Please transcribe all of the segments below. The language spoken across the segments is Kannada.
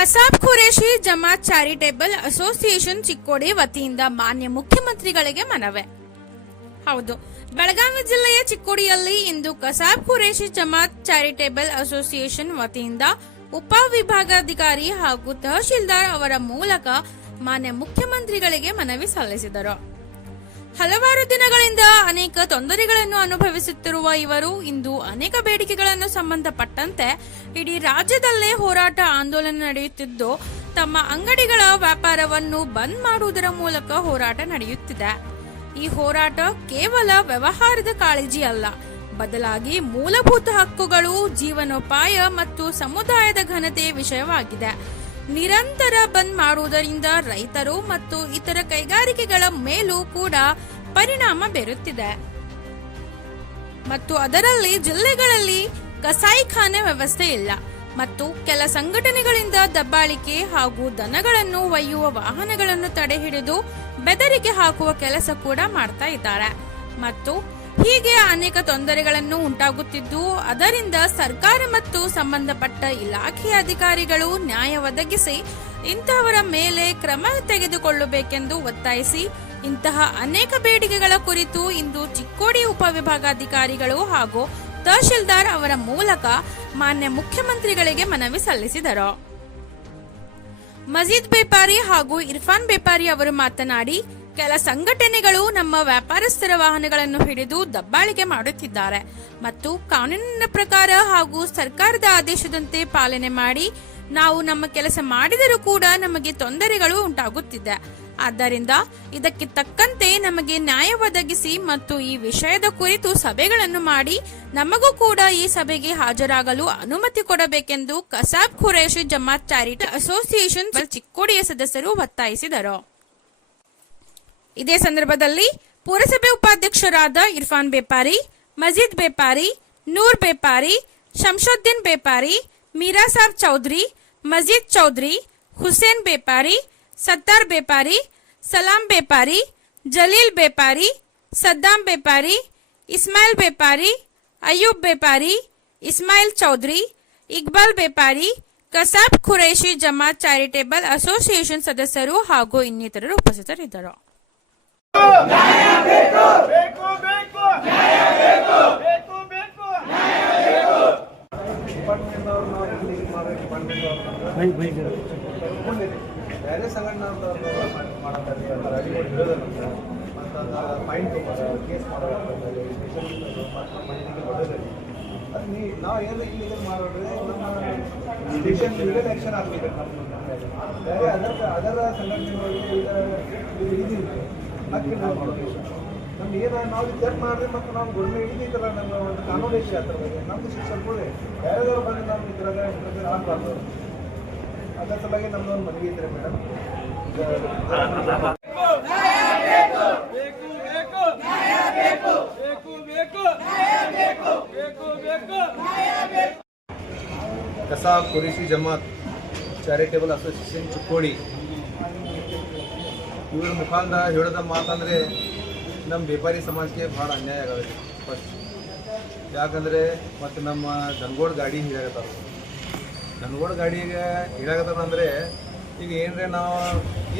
ಕಸಾಬ್ ಖುರೇಶಿ ಜಮಾತ್ ಚಾರಿಟೇಬಲ್ ಅಸೋಸಿಯೇಷನ್ ಚಿಕ್ಕೋಡಿ ವತಿಯಿಂದ ಮಾನ್ಯ ಮುಖ್ಯಮಂತ್ರಿಗಳಿಗೆ ಮನವಿ. ಹೌದು, ಬೆಳಗಾವಿ ಜಿಲ್ಲೆಯ ಚಿಕ್ಕೋಡಿಯಲ್ಲಿ ಇಂದು ಕಸಾಬ್ ಖುರೇಶಿ ಜಮಾತ್ ಚಾರಿಟೇಬಲ್ ಅಸೋಸಿಯೇಷನ್ ವತಿಯಿಂದ ಉಪವಿಭಾಗಾಧಿಕಾರಿ ಹಾಗೂ ತಹಶೀಲ್ದಾರ್ ಅವರ ಮೂಲಕ ಮಾನ್ಯ ಮುಖ್ಯಮಂತ್ರಿಗಳಿಗೆ ಮನವಿ ಸಲ್ಲಿಸಿದರು. ಹಲವಾರು ದಿನಗಳಿಂದ ಅನೇಕ ತೊಂದರೆಗಳನ್ನು ಅನುಭವಿಸುತ್ತಿರುವ ಇವರು ಇಂದು ಅನೇಕ ಬೇಡಿಕೆಗಳನ್ನು ಸಂಬಂಧಪಟ್ಟಂತೆ ಇಡೀ ರಾಜ್ಯದಲ್ಲೇ ಹೋರಾಟ ಆಂದೋಲನ ನಡೆಯುತ್ತಿದ್ದು, ತಮ್ಮ ಅಂಗಡಿಗಳ ವ್ಯಾಪಾರವನ್ನು ಬಂದ್ ಮಾಡುವುದರ ಮೂಲಕ ಹೋರಾಟ ನಡೆಯುತ್ತಿದೆ. ಈ ಹೋರಾಟ ಕೇವಲ ವ್ಯವಹಾರದ ಕಾಳಜಿ ಅಲ್ಲ, ಬದಲಾಗಿ ಮೂಲಭೂತ ಹಕ್ಕುಗಳು, ಜೀವನೋಪಾಯ ಮತ್ತು ಸಮುದಾಯದ ಘನತೆಯ ವಿಷಯವಾಗಿದೆ. ನಿರಂತರ ಬಂದ್ ಮಾಡುವುದರಿಂದ ರೈತರು ಮತ್ತು ಇತರ ಕೈಗಾರಿಕೆಗಳ ಮೇಲೂ ಕೂಡ ಪರಿಣಾಮ ಬೀರುತ್ತಿದೆ. ಮತ್ತು ಅದರಲ್ಲಿ ಜಿಲ್ಲೆಗಳಲ್ಲಿ ಕಸಾಯಿಖಾನೆ ವ್ಯವಸ್ಥೆ ಇಲ್ಲ. ಮತ್ತು ಕೆಲ ಸಂಘಟನೆಗಳಿಂದ ದಬ್ಬಾಳಿಕೆ ಹಾಗೂ ದನಗಳನ್ನು ಒಯ್ಯುವ ವಾಹನಗಳನ್ನು ತಡೆ ಹಿಡಿದು ಬೆದರಿಕೆ ಹಾಕುವ ಕೆಲಸ ಕೂಡ ಮಾಡ್ತಾ ಇದ್ದಾರೆ. ಮತ್ತು ಹೀಗೆ ಅನೇಕ ತೊಂದರೆಗಳನ್ನು ಉಂಟಾಗುತ್ತಿದ್ದು, ಅದರಿಂದ ಸರ್ಕಾರ ಮತ್ತು ಸಂಬಂಧಪಟ್ಟ ಇಲಾಖೆಯ ಅಧಿಕಾರಿಗಳು ನ್ಯಾಯ ಒದಗಿಸಿ ಇಂತಹವರ ಮೇಲೆ ಕ್ರಮ ತೆಗೆದುಕೊಳ್ಳಬೇಕೆಂದು ಒತ್ತಾಯಿಸಿ, ಇಂತಹ ಅನೇಕ ಬೇಡಿಕೆಗಳ ಕುರಿತು ಇಂದು ಚಿಕ್ಕೋಡಿ ಉಪವಿಭಾಗಾಧಿಕಾರಿಗಳು ಹಾಗೂ ತಹಶೀಲ್ದಾರ್ ಅವರ ಮೂಲಕ ಮಾನ್ಯ ಮುಖ್ಯಮಂತ್ರಿಗಳಿಗೆ ಮನವಿ ಸಲ್ಲಿಸಿದರು. ಮಜೀದ್ ಬೇಪಾರಿ ಹಾಗೂ ಇರ್ಫಾನ್ ಬೇಪಾರಿ ಅವರು ಮಾತನಾಡಿ ಕೆಲ ಸಂಘಟನೆಗಳು ನಮ್ಮ ವ್ಯಾಪಾರಸ್ಥರ ವಾಹನಗಳನ್ನು ಹಿಡಿದು ದಬ್ಬಾಳಿಕೆ ಮಾಡುತ್ತಿದ್ದಾರೆ ಮತ್ತು ಕಾನೂನಿನ ಪ್ರಕಾರ ಹಾಗೂ ಸರ್ಕಾರದ ಆದೇಶದಂತೆ ಪಾಲನೆ ಮಾಡಿ ನಾವು ನಮ್ಮ ಕೆಲಸ ಮಾಡಿದರೂ ಕೂಡ ನಮಗೆ ತೊಂದರೆಗಳು ಉಂಟಾಗುತ್ತಿದೆ. ಆದ್ದರಿಂದ ಇದಕ್ಕೆ ತಕ್ಕಂತೆ ನಮಗೆ ನ್ಯಾಯ ಒದಗಿಸಿ ಮತ್ತು ಈ ವಿಷಯದ ಕುರಿತು ಸಭೆಗಳನ್ನು ಮಾಡಿ ನಮಗೂ ಕೂಡ ಈ ಸಭೆಗೆ ಹಾಜರಾಗಲು ಅನುಮತಿ ಕೊಡಬೇಕೆಂದು ಕಸಾಬ್ ಖುರೇಶಿ ಜಮಾತ್ ಚಾರಿಟಿ ಅಸೋಸಿಯೇಷನ್ ಚಿಕ್ಕೋಡಿಯ ಸದಸ್ಯರು ಒತ್ತಾಯಿಸಿದರು. ಇದೇ ಸಂದರ್ಭದಲ್ಲಿ ಪುರಸಭೆ ಉಪಾಧ್ಯಕ್ಷರಾದ ಇರ್ಫಾನ್ ಬೇಪಾರಿ, ಮಜೀದ್ ಬೇಪಾರಿ, ನೂರ್ ಬೇಪಾರಿ, ಶಂಶುದ್ದೀನ್ ಬೇಪಾರಿ, ಮೀರಾ ಸಾಬ್ ಚೌಧರಿ, ಮಜೀದ್ ಚೌಧರಿ, ಹುಸೇನ್ ಬೇಪಾರಿ, ಸತ್ತಾರ್ ಬೇಪಾರಿ, ಸಲಾಂ ಬೇಪಾರಿ, ಜಲೀಲ್ ಬೇಪಾರಿ, ಸದ್ದಾಂ ಬೇಪಾರಿ, ಇಸ್ಮಾಯಿಲ್ ಬೇಪಾರಿ, ಅಯ್ಯೂಬ್ ಬೇಪಾರಿ, ಇಸ್ಮಾಯಿಲ್ ಚೌಧರಿ, ಇಕ್ಬಾಲ್ ಬೇಪಾರಿ, ಕಸಾಬ್ ಖುರೇಶಿ ಜಮಾತ್ ಚಾರಿಟೇಬಲ್ ಅಸೋಸಿಯೇಷನ್ ಸದಸ್ಯರು ಹಾಗೂ ಇನ್ನಿತರರು ಉಪಸ್ಥಿತರಿದ್ದರು. ಬೇರೆ ಸಂಘಟನೆಯವ್ರನ್ನ ಮಾಡತಾರೆ ಗಾಡಿಗಳು ಇರೋದಲ್ಲ ಮತ್ತು ಅದು ಫೈನ್ ತೊಗೊಳೋದು ಕೇಸ್ ಮಾಡೋದು ಮತ್ತು ಮಂದಿಗೆ ಬಡೋದು ಅದು ನೀ ನಾವು ಏನು ಇಲ್ಲಿಗಲ್ ಮಾಡೋದ್ರೆ ನಮ್ಮ ಸ್ಟೇಷನ್ ಲೀಗಲ್ ಆ್ಯಕ್ಷನ್ ಆಗಬೇಕು ನಮ್ಮ ಬೇರೆ ಅದರ ಅದರ ಸಂಘಟನೆಗಳಿಗೆ ಇದು ನಮ್ಗೆ ಏನು ನಾವು ಚೆಕ್ ಮಾಡಿದ್ರೆ ಮತ್ತು ನಾವು ಗುಡ್ಮೆ ಹಿಡಿದಿದ್ದಲ್ಲ ನಮ್ಮ ಒಂದು ಕಾನೂನು ವಿಷಯ ಅದ್ರ ಬಗ್ಗೆ ನಮ್ದು ಶಿಕ್ಷಕರುಗಳೇ ಬೇರೆದವ್ರು ಬಂದು ನಾವು ಇದ್ರಾಗ ಆಗಬಾರ್ದು ಅದರ ಸಲುವಾಗಿ ನಮ್ದು ಒಂದು ಮನವಿ ಇದ್ರೆ ಮೇಡಮ್. ಕಸಾ ಕುರಿಸಿ ಜಮಾತ್ ಚಾರಿಟೇಬಲ್ ಅಸೋಸಿಯೇಷನ್ ಚಿಕ್ಕೋಡಿ. ಇವ್ರ ಮುಖಾಂತರ ಹೇಳಿದ ಮಾತಂದರೆ ನಮ್ಮ ವ್ಯಾಪಾರಿ ಸಮಾಜಕ್ಕೆ ಭಾಳ ಅನ್ಯಾಯ ಆಗತ್ತೆ ಫಸ್ಟ್ ಯಾಕಂದರೆ ಮತ್ತು ನಮ್ಮ ದನ್ಗೋಡ್ ಗಾಡಿ ಹೀಗಾಗತ್ತಾರ ದನ್ಗೋಡ್ ಗಾಡಿಗೆ ಹೀಗಾಗತ್ತಾರ ಅಂದರೆ ಈಗ ಏನರೇ ನಾವು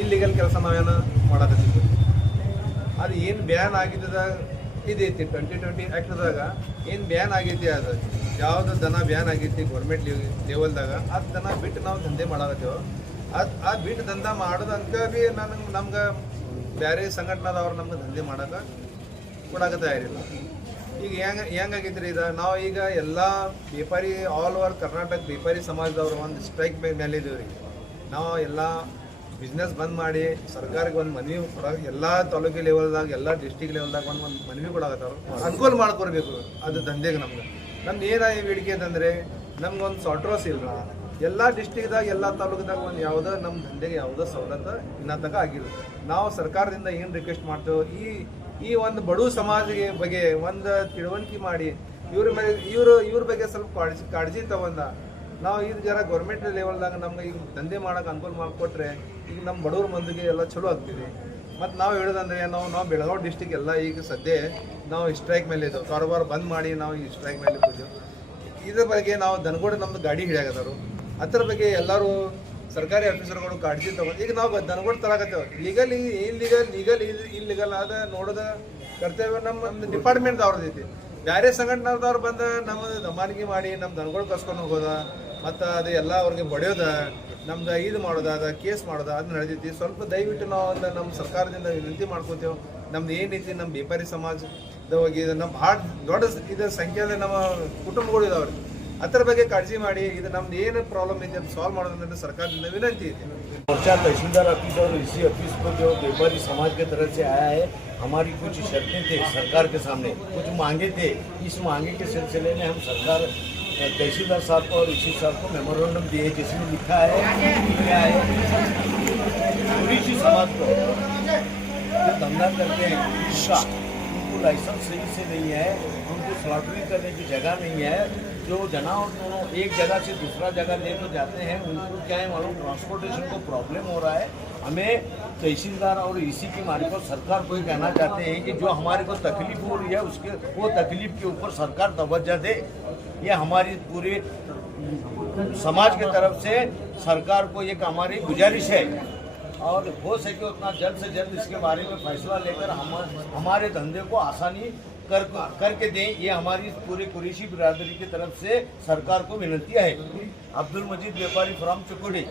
ಇಲ್ಲಿಗಲ್ ಕೆಲಸ ನಾವೇನು ಮಾಡಕತ್ತಿದ್ವಿ ಅದು ಏನು ಬ್ಯಾನ್ ಆಗಿದ್ದದ ಇದೈತಿ ಟ್ವೆಂಟಿ ಟ್ವೆಂಟಿ ಆ್ಯಕ್ಟ್ದಾಗ ಏನು ಬ್ಯಾನ್ ಆಗೈತಿ ಅದು ಯಾವ್ದು ದನ ಬ್ಯಾನ್ ಆಗೈತಿ ಗೌರ್ಮೆಂಟ್ ಲೆವೆಲ್ದಾಗ ಅದು ದನ ಬಿಟ್ಟು ನಾವು ದಂಧೆ ಮಾಡಾಕತ್ತೇವೆ. ಅದು ಆ ಬಿಟ್ಟು ದಂಧ ಮಾಡೋದಂಕ ಭೀ ನನಗೆ ನಮ್ಗೆ ಬೇರೆ ಸಂಘಟನಾದವ್ರು ನಮ್ಗೆ ದಂಧೆ ಮಾಡೋಕೆ ಕೊಡಕ್ಕೆ ತಯಾರಿಲ್ಲ ಈಗ ಹೆಂಗೆ ಹೆಂಗಾಗಿದ್ರಿ ಇದು ನಾವು ಈಗ ಎಲ್ಲ ವ್ಯಾಪಾರಿ ಆಲ್ ಓವರ್ ಕರ್ನಾಟಕ ವ್ಯಾಪಾರಿ ಸಮಾಜದವ್ರು ಒಂದು ಸ್ಟ್ರೈಕ್ ಮೇಲೆ ರೀ. ನಾವು ಎಲ್ಲ ಬಿಸ್ನೆಸ್ ಬಂದ್ ಮಾಡಿ ಸರ್ಕಾರಕ್ಕೆ ಒಂದು ಮನವಿ ಕೊಡ ಎಲ್ಲ ತಾಲೂಕು ಲೆವೆಲ್ದಾಗ ಎಲ್ಲ ಡಿಸ್ಟಿಕ್ ಲೆವೆಲ್ದಾಗ ಒಂದು ಒಂದು ಮನವಿ ಕೊಡಕತ್ತಾರ. ಅನುಕೂಲ ಮಾಡ್ಕೊಡ್ಬೇಕು ಅದು ದಂಧೆಗೆ ನಮ್ಗೆ. ನಮ್ದು ಏನಾಗಿ ಬೇಡಿಕೆ ಅಂತಂದ್ರೆ ನಮ್ಗೊಂದು ಸಾಟ್ರೋಸ್ ಇಲ್ಲ ಎಲ್ಲ ಡಿಸ್ಟಿಕ್ದಾಗ ಎಲ್ಲ ತಾಲೂಕದಾಗ ಒಂದು ಯಾವುದೋ ನಮ್ಮ ದಂಧೆಗೆ ಯಾವುದೋ ಸವಲತ್ತು ಇನ್ನ ತನಕ ಆಗಿರುತ್ತೆ. ನಾವು ಸರ್ಕಾರದಿಂದ ಏನು ರಿಕ್ವೆಸ್ಟ್ ಮಾಡ್ತೇವೆ, ಈ ಈ ಒಂದು ಬಡು ಸಮಾಜಿಗೆ ಬಗ್ಗೆ ಒಂದು ತಿಳುವಳಿಕೆ ಮಾಡಿ, ಇವ್ರ ಮೇಲೆ, ಇವರು, ಇವ್ರ ಬಗ್ಗೆ ಸ್ವಲ್ಪ ಕಾಳಜಿ ಕಾಳಜಿ ತಗೊಂಡ, ನಾವು ಈಗ ಜರ ಗೌರ್ಮೆಂಟ್ ಲೆವೆಲ್ದಾಗ ನಮ್ಗೆ ಈಗ ದಂಧೆ ಮಾಡೋಕೆ ಅನುಕೂಲ ಮಾಡಿಕೊಟ್ರೆ, ಈಗ ನಮ್ಮ ಬಡವ್ರ ಮಂದಿಗೆ ಎಲ್ಲ ಚಲೋ ಆಗ್ತಿದೆ ಮತ್ತು ನಾವು ಹೇಳೋದಂದ್ರೆ, ನಾವು ನಾವು ಬೆಳಗಾವಿ ಡಿಸ್ಟಿಕ್ ಎಲ್ಲ ಈಗ ಸದ್ಯ ನಾವು ಸ್ಟ್ರೈಕ್ ಮೇಲೆ ಇದ್ದೇವೆ. ಕಾರೋಬಾರ್ ಬಂದ್ ಮಾಡಿ ನಾವು ಈ ಸ್ಟ್ರೈಕ್ ಮೇಲೆ ಇದ್ದೀವಿ ಇದ್ರ ಬಗ್ಗೆ ನಾವು ದನಗೋಡ ನಮ್ದು ಗಾಡಿ ಹಿಡಿಯಾಗತ್ತಾರು ಅದ್ರ ಬಗ್ಗೆ ಎಲ್ಲರೂ ಸರ್ಕಾರಿ ಆಫೀಸರ್ಗಳು ಕಾಳಜಿ ತಗೊಂಡು ಈಗ ನಾವು ದನಗಳು ತರಾಕತ್ತೇವೆ. ಲೀಗಲ್ ಇಲ್ಲಿಗಲ್ ಲೀಗಲ್ ಇಲ್ಲಿಗಲ್ ಅದ ನೋಡೋದ ಕರ್ತವ್ಯ ನಮ್ಮ ಡಿಪಾರ್ಟ್ಮೆಂಟ್ ಐತಿ. ಬೇರೆ ಸಂಘಟನಾದವ್ರು ಬಂದ ನಮ್ಮ ದಮಾನಿಗೆ ಮಾಡಿ ನಮ್ಮ ದನಗಳು ಕಸ್ಕೊಂಡು ಹೋಗೋದ, ಮತ್ತು ಅದು ಎಲ್ಲ ಅವ್ರಿಗೆ ಬಡಿಯೋದ, ನಮ್ದು ಇದು ಮಾಡೋದ, ಅದ ಕೇಸ್ ಮಾಡೋದ ಅದು ನಡೆದೈತಿ. ಸ್ವಲ್ಪ ದಯವಿಟ್ಟು ನಾವು ಒಂದು ನಮ್ಮ ಸರ್ಕಾರದಿಂದ ವಿನಂತಿ ಮಾಡ್ಕೋತೇವೆ. ನಮ್ದು ಏನೈತಿ ನಮ್ಮ ವ್ಯಾಪಾರಿ ಸಮಾಜದ ಹೋಗಿ ನಮ್ಮ ಭಾಳ ದೊಡ್ಡ ಇದು ಸಂಖ್ಯೆಯಲ್ಲಿ ನಮ್ಮ ಕುಟುಂಬಗಳು ಇದಾವ್ರಿ ಅದ್ರ ಬಗ್ಗೆ ಕಾಳಜಿ ಮಾಡಿ ಇದು ನಮ್ದು ಏನು ಪ್ರಾಬ್ಲಮ್ ಇದೆ ಅದು ಸಾಲ್ವ್ ಮಾಡೋದಂದ್ರೆ ಸರ್ಕಾರದಿಂದ ವಿನಂತಿ ಇದೆ मोर्चा तहसीलदार ऑफिस और इसी ऑफिस को जो व्यापारी समाज की तरफ से आया है हमारी कुछ शर्तें थे सरकार के सामने कुछ मांगे थे इस मांगे के सिलसिले में हम सरकार अ, तहसीलदार साहब को और इसी साहब को मेमोरेंडम दिए जिसमें लिखा है कि क्या है ओबीसी समाज को जो धंधा करते हैं इसका उनको लाइसेंस सही से नहीं है उनको स्लॉटरिंग करने की जगह नहीं है जो जनावर दोनों एक जगह से दूसरा जगह लेकर जाते हैं, उनको क्या है मालूम? ट्रांसपोर्टेशन को प्रॉब्लम हो रहा है। हमें तहसीलदार और इसी की मार्फत सरकार को कहना चाहते हैं कि जो हमारे को तकलीफ़ हो रही है, उसके, वो तकलीफ़ के ऊपर सरकार तवज्जो दे। ये हमारी पूरी समाज की तरफ़ से सरकार को एक हमारी गुजारिश है। और हो सके उतना जल्द से जल्द इसके बारे में फैसला लेकर हम, हमारे धंधे को आसानी कर, करके दें, ये हमारी पूरे कुरेशी बिरादरी की तरफ़ से सरकार को विनती है। अब्दुल मजीद व्यापारी फ्रॉम चुकुड़ी